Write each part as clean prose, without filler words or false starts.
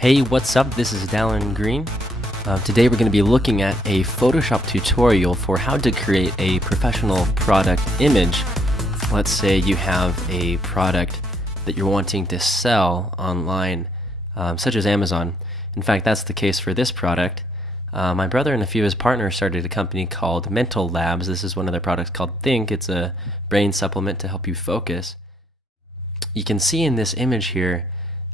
Hey, what's up? This is Dallin Green. Today we're going to be looking at a Photoshop tutorial for how to create a professional product image. Let's say you have a product that you're wanting to sell online, such as Amazon. In fact, that's the case for this product. My brother and a few of his partners started a company called Mental Labs. This is one of their products called Think. It's a brain supplement to help you focus. You can see in this image here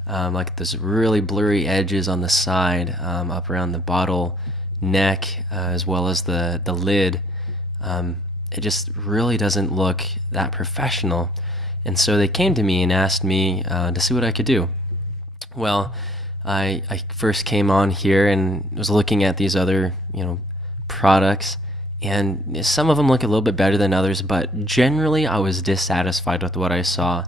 like this really blurry edges on the side, up around the bottle neck, as well as the lid. It just really doesn't look that professional. And so they came to me and asked me to see what I could do. Well, I first came on here and was looking at these other, products, and some of them look a little bit better than others, but generally I was dissatisfied with what I saw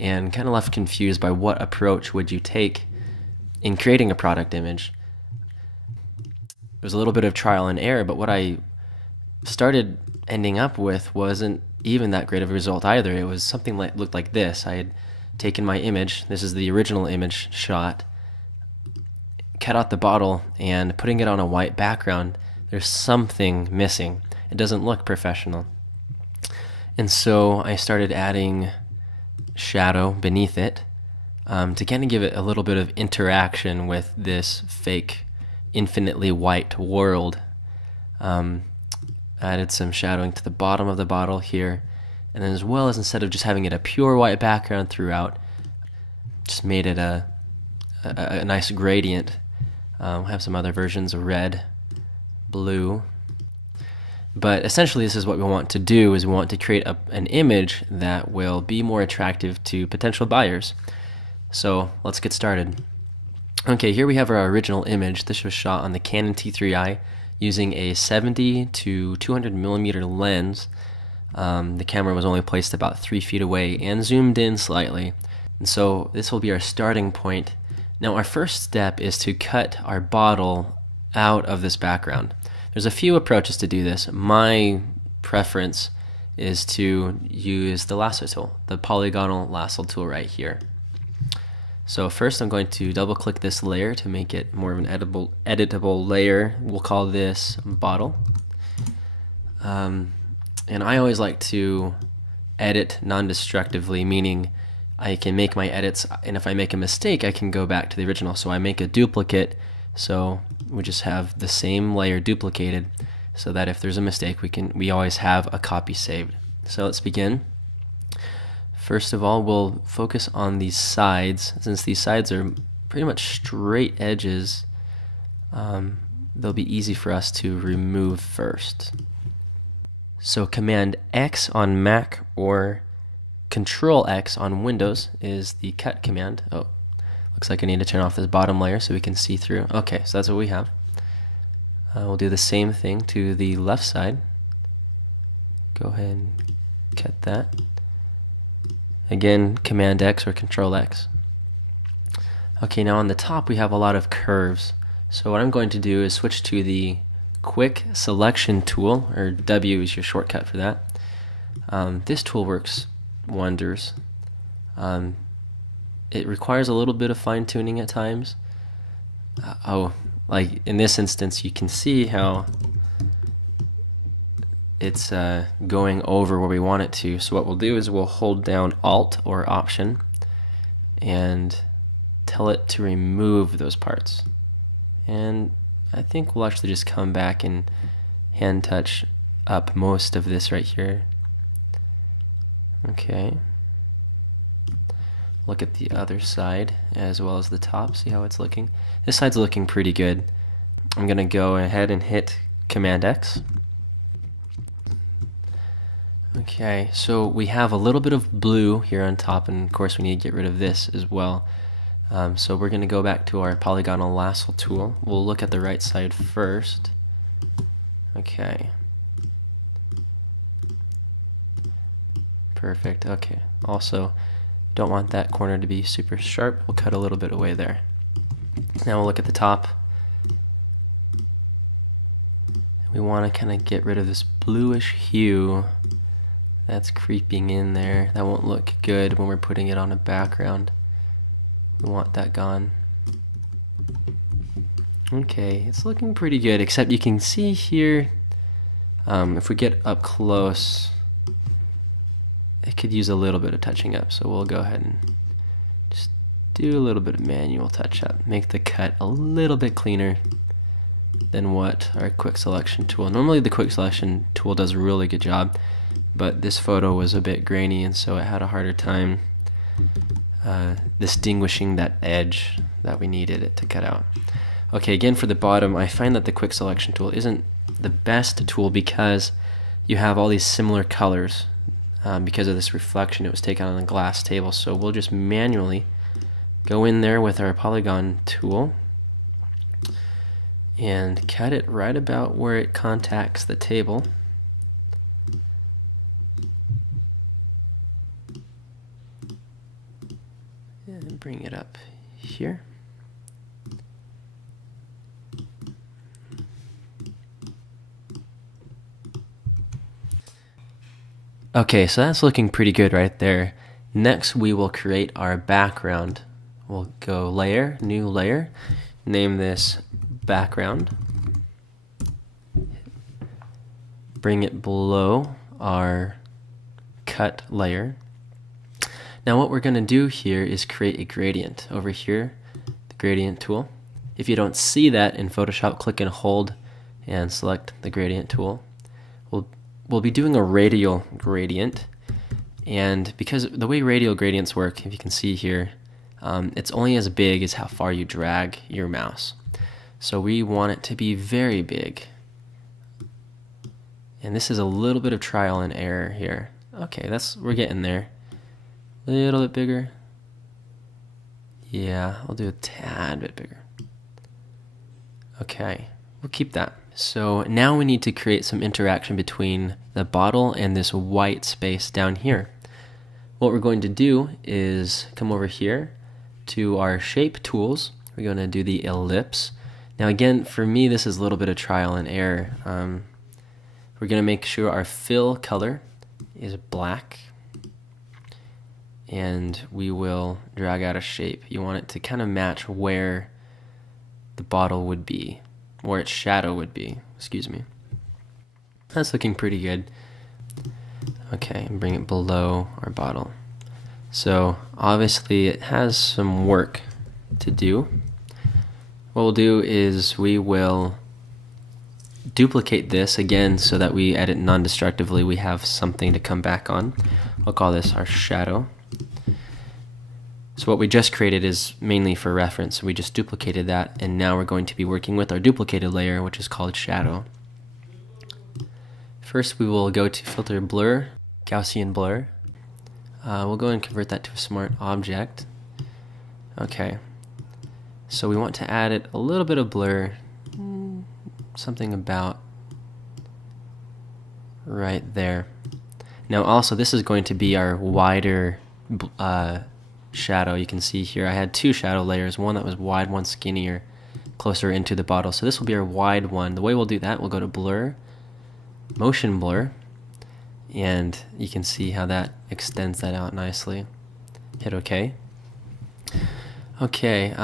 and kind of left confused by what approach would you take in creating a product image. It was a little bit of trial and error, but what I started ending up with wasn't even that great of a result either. It was something that looked like this. I had taken my image, this is the original image shot, cut out the bottle, and putting it on a white background, there's something missing. It doesn't look professional. And so I started adding shadow beneath it to kind of give it a little bit of interaction with this fake infinitely white world. Added some shadowing to the bottom of the bottle here, and then as well as, instead of just having it a pure white background throughout, just made it a nice gradient. We'll have some other versions of red, blue. But essentially this is what we want to do, is we want to create an image that will be more attractive to potential buyers. So let's get started. Okay, here we have our original image. This was shot on the Canon T3i using a 70 to 200 millimeter lens. The camera was only placed about 3 feet away and zoomed in slightly. And so this will be our starting point. Now our first step is to cut our bottle out of this background. There's a few approaches to do this. My preference is to use the lasso tool, the polygonal lasso tool right here. So first I'm going to double click this layer to make it more of an editable layer. We'll call this bottle. And I always like to edit non-destructively, meaning I can make my edits, and if I make a mistake I can go back to the original. So I make a duplicate, so we just have the same layer duplicated, so that if there's a mistake we always have a copy saved. So let's begin. First of all, we'll focus on these sides. Since these sides are pretty much straight edges, they'll be easy for us to remove first. So Command X on Mac or Control X on Windows is the cut command. Oh, looks like I need to turn off this bottom layer so we can see through. Okay, so that's what we have. We'll do the same thing to the left side. Go ahead and cut that. Again, Command X or Control X. Okay, now on the top we have a lot of curves. So what I'm going to do is switch to the Quick Selection tool, or W is your shortcut for that. This tool works wonders. It requires a little bit of fine-tuning at times. Like in this instance, you can see how it's going over where we want it to. So what we'll do is we'll hold down Alt or Option and tell it to remove those parts. And I think we'll actually just come back and hand touch up most of this right here. Okay. Look at the other side as well as the top, see how it's looking. This side's looking pretty good. I'm gonna go ahead and hit Command X. Okay, so we have a little bit of blue here on top, and of course we need to get rid of this as well. So we're gonna go back to our polygonal lasso tool. We'll look at the right side first. Okay. Perfect, okay. Also, don't want that corner to be super sharp. We'll cut a little bit away there. Now we'll look at the top. We want to kind of get rid of this bluish hue that's creeping in there. That won't look good when we're putting it on a background. We want that gone. Okay, it's looking pretty good, except you can see here, if we get up close, it could use a little bit of touching up, so we'll go ahead and just do a little bit of manual touch up, make the cut a little bit cleaner than what our quick selection tool. Normally the quick selection tool does a really good job, but this photo was a bit grainy, and so it had a harder time distinguishing that edge that we needed it to cut out. Okay, again for the bottom, I find that the quick selection tool isn't the best tool because you have all these similar colors. Because of this reflection, it was taken on a glass table, so we'll just manually go in there with our polygon tool and cut it right about where it contacts the table. And bring it up here. Okay, so that's looking pretty good right there. Next, we will create our background. We'll go layer, new layer, name this background. Bring it below our cut layer. Now what we're going to do here is create a gradient. Over here, the gradient tool. If you don't see that in Photoshop, click and hold and select the gradient tool. We'll be doing a radial gradient, and because the way radial gradients work, if you can see here, it's only as big as how far you drag your mouse. So we want it to be very big. And this is a little bit of trial and error here. Okay, we're getting there. A little bit bigger. Yeah, I'll do a tad bit bigger. Okay, we'll keep that. So now we need to create some interaction between the bottle and this white space down here. What we're going to do is come over here to our shape tools. We're going to do the ellipse. Now again, for me, this is a little bit of trial and error. We're going to make sure our fill color is black, and we will drag out a shape. You want it to kind of match where the bottle would be, where its shadow would be, excuse me. That's looking pretty good. Okay, and bring it below our bottle. So obviously it has some work to do. What we'll do is we will duplicate this again so that we edit non-destructively. We have something to come back on. I'll call this our shadow. So what we just created is mainly for reference. We just duplicated that, and now we're going to be working with our duplicated layer, which is called shadow. First we will go to filter blur, Gaussian blur. We'll go and convert that to a smart object. Okay, so we want to add it a little bit of blur, something about right there. Now also this is going to be our wider shadow. You can see here I had two shadow layers, one that was wide, one skinnier, closer into the bottle. So this will be our wide one. The way we'll do that, we'll go to blur, motion blur, and you can see how that extends that out nicely. Hit OK. Okay,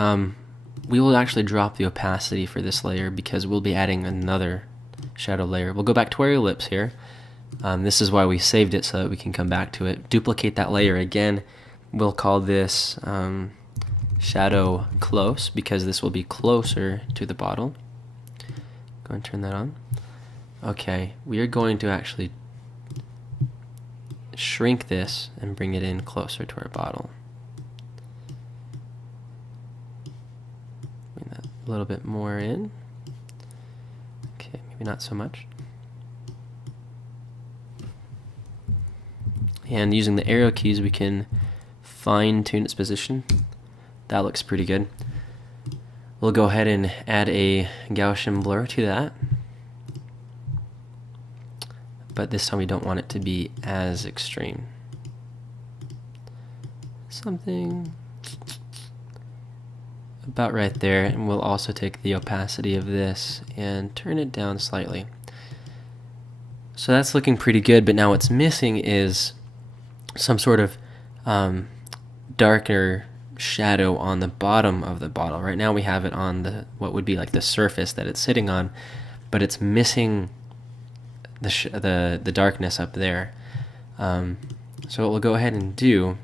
we will actually drop the opacity for this layer because we'll be adding another shadow layer. We'll go back to our ellipse here. This is why we saved it, so that we can come back to it. Duplicate that layer again. We'll call this shadow close because this will be closer to the bottle. Go and turn that on. Okay, we are going to actually shrink this and bring it in closer to our bottle. Bring that a little bit more in. Okay, maybe not so much. And using the arrow keys, we can fine-tune its position. That looks pretty good. We'll go ahead and add a Gaussian blur to that. But this time we don't want it to be as extreme. Something about right there, and we'll also take the opacity of this and turn it down slightly. So that's looking pretty good, but now what's missing is some sort of darker shadow on the bottom of the bottle. Right now we have it on the what would be like the surface that it's sitting on, but it's missing the darkness up there. So what we'll go ahead and do,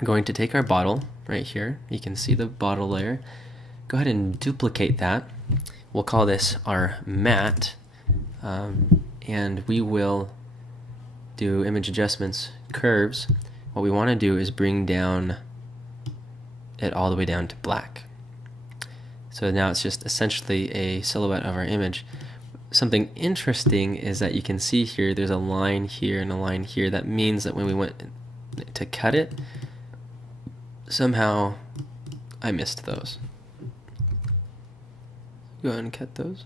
we're going to take our bottle right here. You can see the bottle layer. Go ahead and duplicate that. We'll call this our matte, and we will do image adjustments, curves. What we want to do is bring down it all the way down to black. So now it's just essentially a silhouette of our image. Something interesting is that you can see here there's a line here and a line here. That means that when we went to cut it, somehow I missed those. Go ahead and cut those.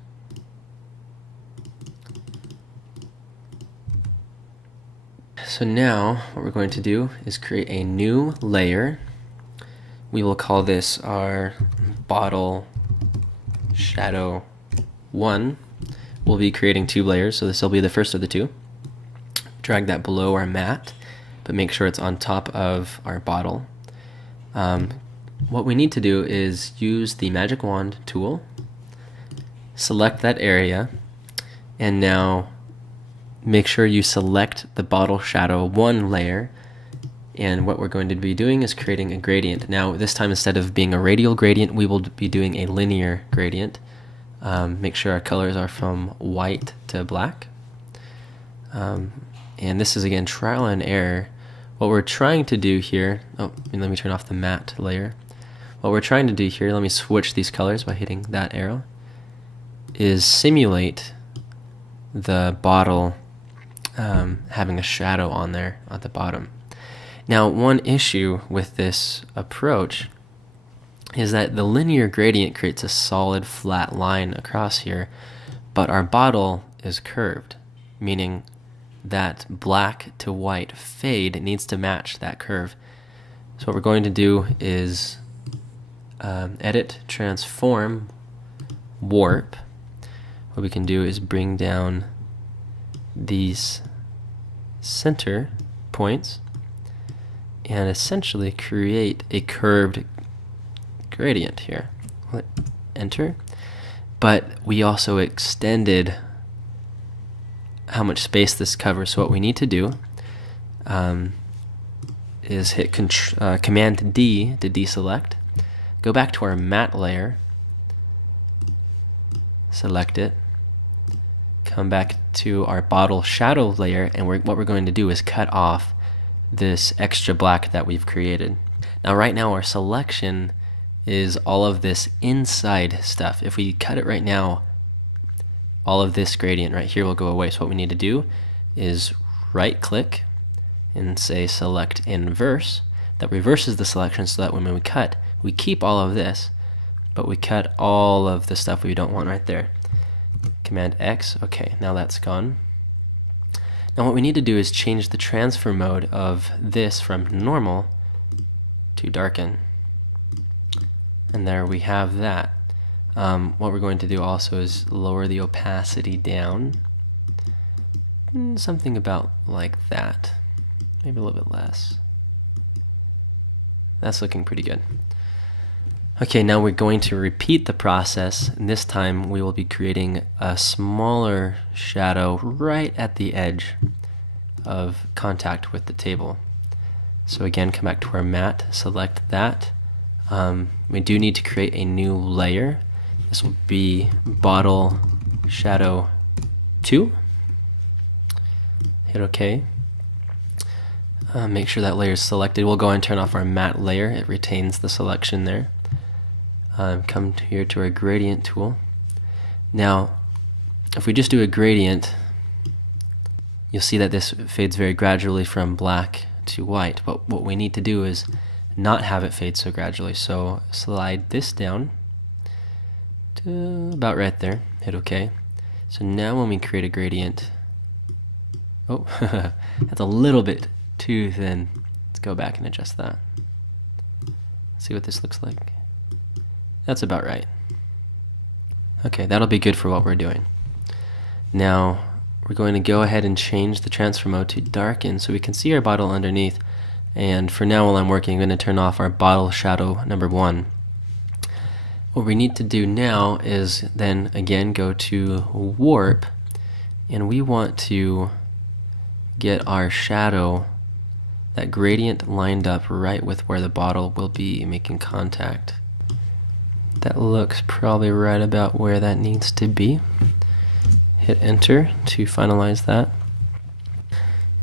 So now what we're going to do is create a new layer. We will call this our bottle shadow 1. We'll be creating 2 layers, so this will be the first of the 2. Drag that below our matte, but make sure it's on top of our bottle. What we need to do is use the magic wand tool, select that area, and now make sure you select the bottle shadow 1 layer. And what we're going to be doing is creating a gradient. Now this time, instead of being a radial gradient, we will be doing a linear gradient. Make sure our colors are from white to black. And this is again trial and error. What we're trying to do here, let me turn off the matte layer. What we're trying to do here, let me switch these colors by hitting that arrow, is simulate the bottle having a shadow on there at the bottom. Now, one issue with this approach is that the linear gradient creates a solid flat line across here, but our bottle is curved, meaning that black to white fade needs to match that curve. So what we're going to do is edit, transform, warp. What we can do is bring down these center points and essentially create a curved gradient here. Enter. But we also extended how much space this covers. So what we need to do is hit Command D to deselect. Go back to our matte layer, select it, come back to our bottle shadow layer, and what we're going to do is cut off this extra black that we've created. Now right now our selection is all of this inside stuff. If we cut it right now, all of this gradient right here will go away. So what we need to do is right click and say select inverse. That reverses the selection so that when we cut, we keep all of this, but we cut all of the stuff we don't want right there. Command X, okay, now that's gone. Now what we need to do is change the transfer mode of this from normal to darken. And there we have that. What we're going to do also is lower the opacity down. Something about like that. Maybe a little bit less. That's looking pretty good. Okay, now we're going to repeat the process, and this time we will be creating a smaller shadow right at the edge of contact with the table. So again, come back to our matte, select that. We do need to create a new layer. This will be bottle shadow 2. Hit OK. Make sure that layer is selected. We'll go and turn off our matte layer. It retains the selection there. Come here to our gradient tool. Now, if we just do a gradient, you'll see that this fades very gradually from black to white. But what we need to do is not have it fade so gradually. So slide this down to about right there. Hit OK. So now when we create a gradient, oh, that's a little bit too thin. Let's go back and adjust that. See what this looks like. That's about right. Okay, that'll be good for what we're doing. Now we're going to go ahead and change the transfer mode to darken so we can see our bottle underneath, And for now, while I'm working, I'm going to turn off our bottle shadow number 1. What we need to do now is then again go to warp, and we want to get our shadow, that gradient, lined up right with where the bottle will be making contact. That looks probably right about where that needs to be. Hit enter to finalize that,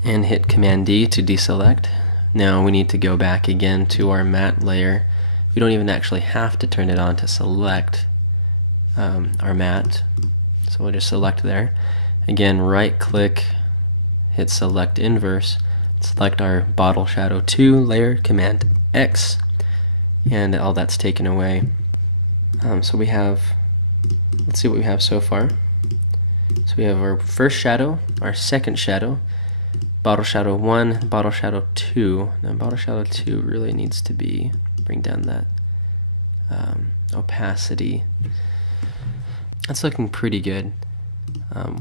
and hit Command D to deselect. Now we need to go back again to our matte layer. We don't even actually have to turn it on to select our matte, so we'll just select there. Again, right click, hit select inverse, select our bottle shadow 2 layer, Command X, and all that's taken away. So we have, let's see what we have so far. So we have our first shadow, our second shadow, bottle shadow 1, bottle shadow 2. Now bottle shadow 2 really needs to be, bring down that opacity. That's looking pretty good.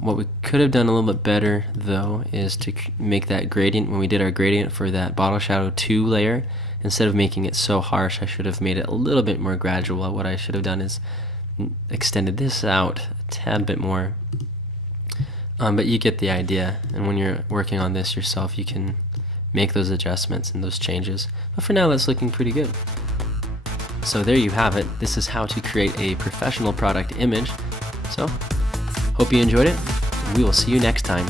What we could have done a little bit better though is to make that gradient, when we did our gradient for that bottle shadow 2 layer, instead of making it so harsh, I should have made it a little bit more gradual. What I should have done is extended this out a tad bit more. But you get the idea, and when you're working on this yourself, you can make those adjustments and those changes. But for now, that's looking pretty good. So there you have it. This is how to create a professional product image. So, hope you enjoyed it. We will see you next time.